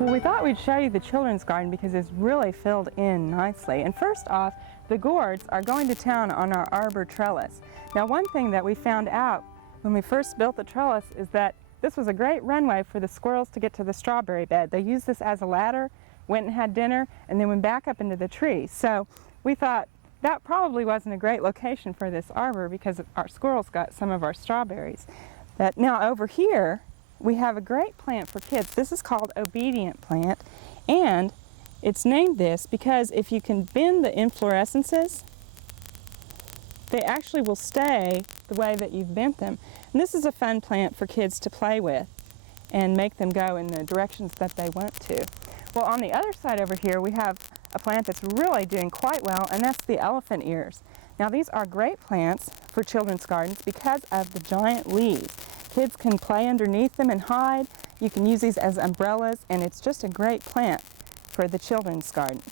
Well, we thought we'd show you the children's garden because it's really filled in nicely. And first off, the gourds are going to town on our arbor trellis. Now, one thing that we found out when we first built the trellis is that this was a great runway for the squirrels to get to the strawberry bed. They used this as a ladder, went and had dinner, and then went back up into the tree. So we thought that probably wasn't a great location for this arbor because our squirrels got some of our strawberries. But now over here, we have a great plant for kids. This is called obedient plant, and it's named this because if you can bend the inflorescences, they actually will stay the way that you've bent them. And this is a fun plant for kids to play with and make them go in the directions that they want to. Well, on the other side over here, we have a plant that's really doing quite well, and that's the elephant ears. Now, these are great plants for children's gardens because of the giant leaves. Kids can play underneath them and hide. You can use these as umbrellas, and it's just a great plant for the children's garden.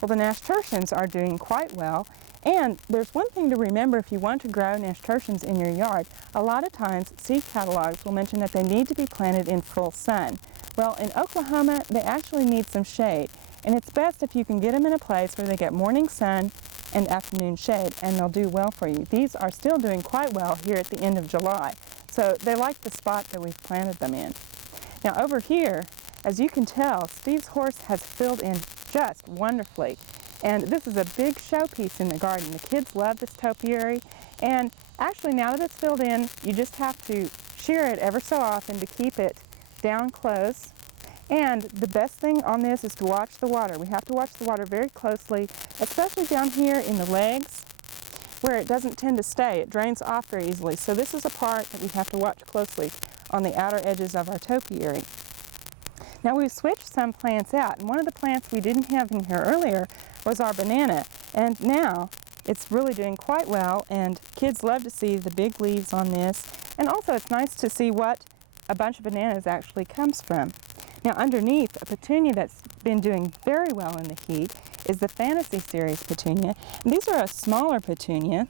Well, the nasturtiums are doing quite well, and there's one thing to remember if you want to grow nasturtiums in your yard. A lot of times, seed catalogs will mention that they need to be planted in full sun. Well, in Oklahoma, they actually need some shade, and it's best if you can get them in a place where they get morning sun and afternoon shade, and they'll do well for you. These are still doing quite well here at the end of July. So they like the spot that we've planted them in. Now over here, as you can tell, Steve's horse has filled in just wonderfully. And this is a big showpiece in the garden. The kids love this topiary. And actually now that it's filled in, you just have to shear it ever so often to keep it down close. And the best thing on this is to watch the water. We have to watch the water very closely, especially down here in the legs, where it doesn't tend to stay. It drains off very easily. So this is a part that we have to watch closely on the outer edges of our topiary. Now we've switched some plants out, and one of the plants we didn't have in here earlier was our banana, and now it's really doing quite well, and kids love to see the big leaves on this, and also it's nice to see what a bunch of bananas actually comes from. Now underneath, a petunia that's been doing very well in the heat is the Fantasy Series petunia. And these are a smaller petunia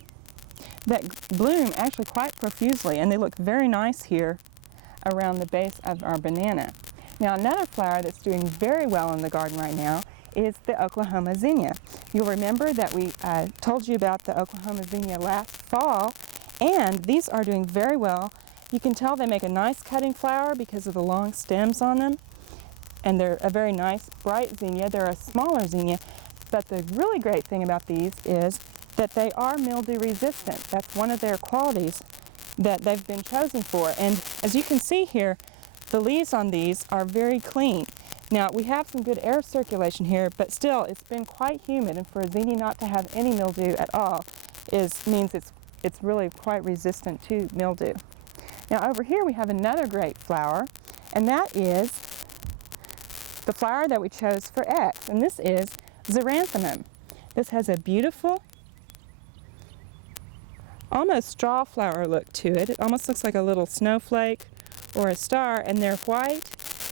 that bloom actually quite profusely, and they look very nice here around the base of our banana. Now another flower that's doing very well in the garden right now is the Oklahoma zinnia. You'll remember that we told you about the Oklahoma zinnia last fall, and these are doing very well. You can tell they make a nice cutting flower because of the long stems on them, and they're a very nice bright zinnia. They're a smaller zinnia, but the really great thing about these is that they are mildew resistant. That's one of their qualities that they've been chosen for. And as you can see here, the leaves on these are very clean. Now, we have some good air circulation here, but still, it's been quite humid, and for a zinnia not to have any mildew at all means it's really quite resistant to mildew. Now, over here we have another great flower, and that is the flower that we chose for X, and this is Xeranthemum. This has a beautiful, almost straw flower look to it. It almost looks like a little snowflake or a star, and they're white.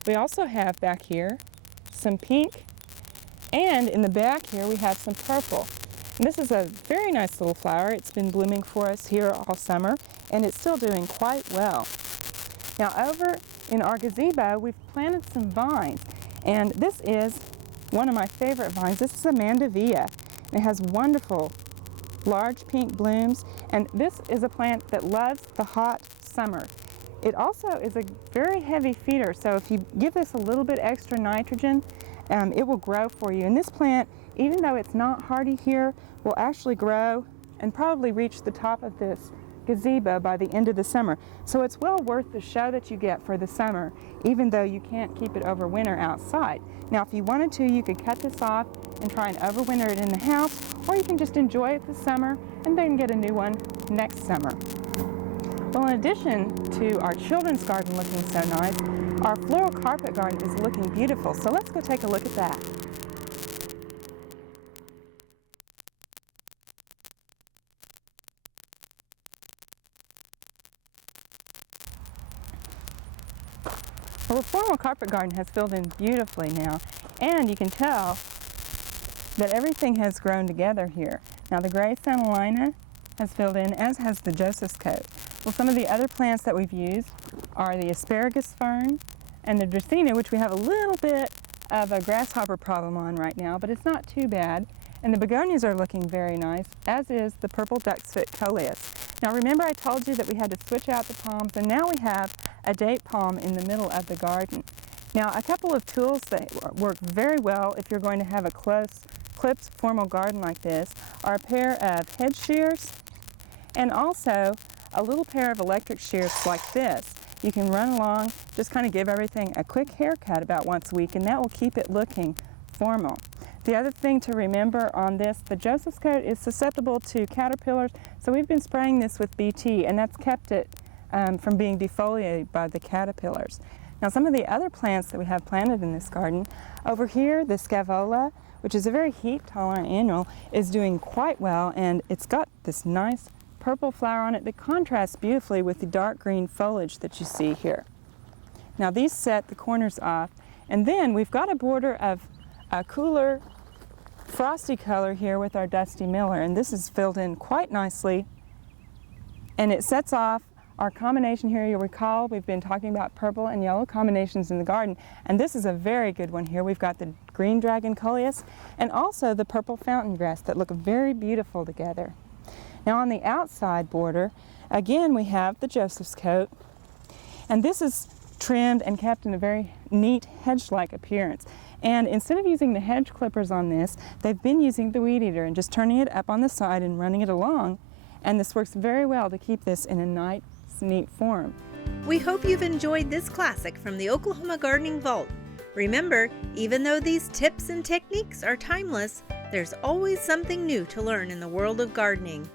We also have back here some pink, and in the back here we have some purple. And this is a very nice little flower. It's been blooming for us here all summer, and it's still doing quite well. Now over in our gazebo, we've planted some vines, and this is one of my favorite vines. This is a mandevilla. It has wonderful large pink blooms, and this is a plant that loves the hot summer. It also is a very heavy feeder, so if you give this a little bit extra nitrogen, it will grow for you. And this plant, even though it's not hardy here, will actually grow and probably reach the top of this gazebo by the end of the summer. So it's well worth the show that you get for the summer, even though you can't keep it over winter outside. Now, if you wanted to, you could cut this off and try and overwinter it in the house, or you can just enjoy it this summer and then get a new one next summer. Well, in addition to our children's garden looking so nice, our floral carpet garden is looking beautiful. So let's go take a look at that. Well, the floral carpet garden has filled in beautifully now, and you can tell that everything has grown together here. Now, the gray Santalina has filled in, as has the Joseph's coat. Well, some of the other plants that we've used are the asparagus fern And the Dracaena, which we have a little bit of a grasshopper problem on right now, but it's not too bad. And the begonias are looking very nice, as is the purple duck's-foot coleus. Now remember I told you that we had to switch out the palms, and now we have a date palm in the middle of the garden. Now a couple of tools that work very well if you're going to have a close clipped formal garden like this are a pair of hedge shears and also a little pair of electric shears like this. You can run along, just kind of give everything a quick haircut about once a week, and that will keep it looking formal. The other thing to remember on this, the Joseph's coat is susceptible to caterpillars, so we've been spraying this with BT, and that's kept it from being defoliated by the caterpillars. Now some of the other plants that we have planted in this garden, over here the Scaevola, which is a very heat-tolerant annual, is doing quite well, and it's got this nice purple flower on it that contrasts beautifully with the dark green foliage that you see here. Now these set the corners off, and then we've got a border of a cooler frosty color here with our Dusty Miller, and this is filled in quite nicely, and it sets off our combination here. You'll recall we've been talking about purple and yellow combinations in the garden, and this is a very good one here. We've got the green dragon coleus and also the purple fountain grass that look very beautiful together. Now on the outside border, again we have the Joseph's coat, and this is trimmed and kept in a very neat hedge-like appearance. And instead of using the hedge clippers on this, they've been using the weed eater and just turning it up on the side and running it along, and this works very well to keep this in a nice, neat form. We hope you've enjoyed this classic from the Oklahoma Gardening Vault. Remember, even though these tips and techniques are timeless, there's always something new to learn in the world of gardening.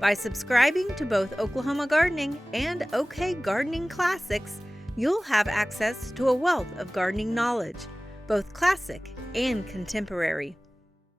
By subscribing to both Oklahoma Gardening and OK Gardening Classics, you'll have access to a wealth of gardening knowledge, both classic and contemporary.